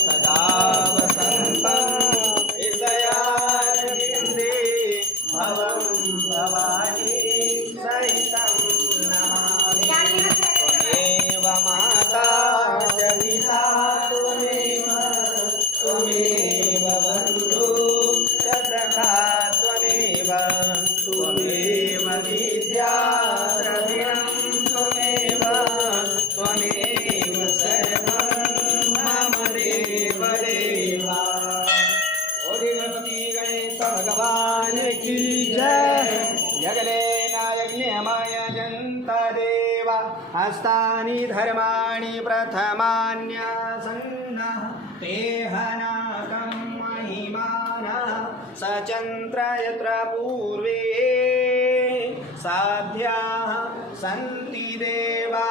सदा वसन्तं हृदयारविन्दे भवं भवानी सहितं नमामि। त्वमेव माता च पिता त्वमेव बन्धु च सखा त्वमेव विद्या द्रविणं त्वमेव सर्वं मम देव देवा। बोले भगवती गणेश भगवान की जय। यज्ञेन यज्ञमय जन्ता देवा हस्तानि धर्माणि प्रथमान्यासन्नः तेहनाकं महिमानः सचन्द्र यत्र पूर्वे साध्याः सन्ति देवा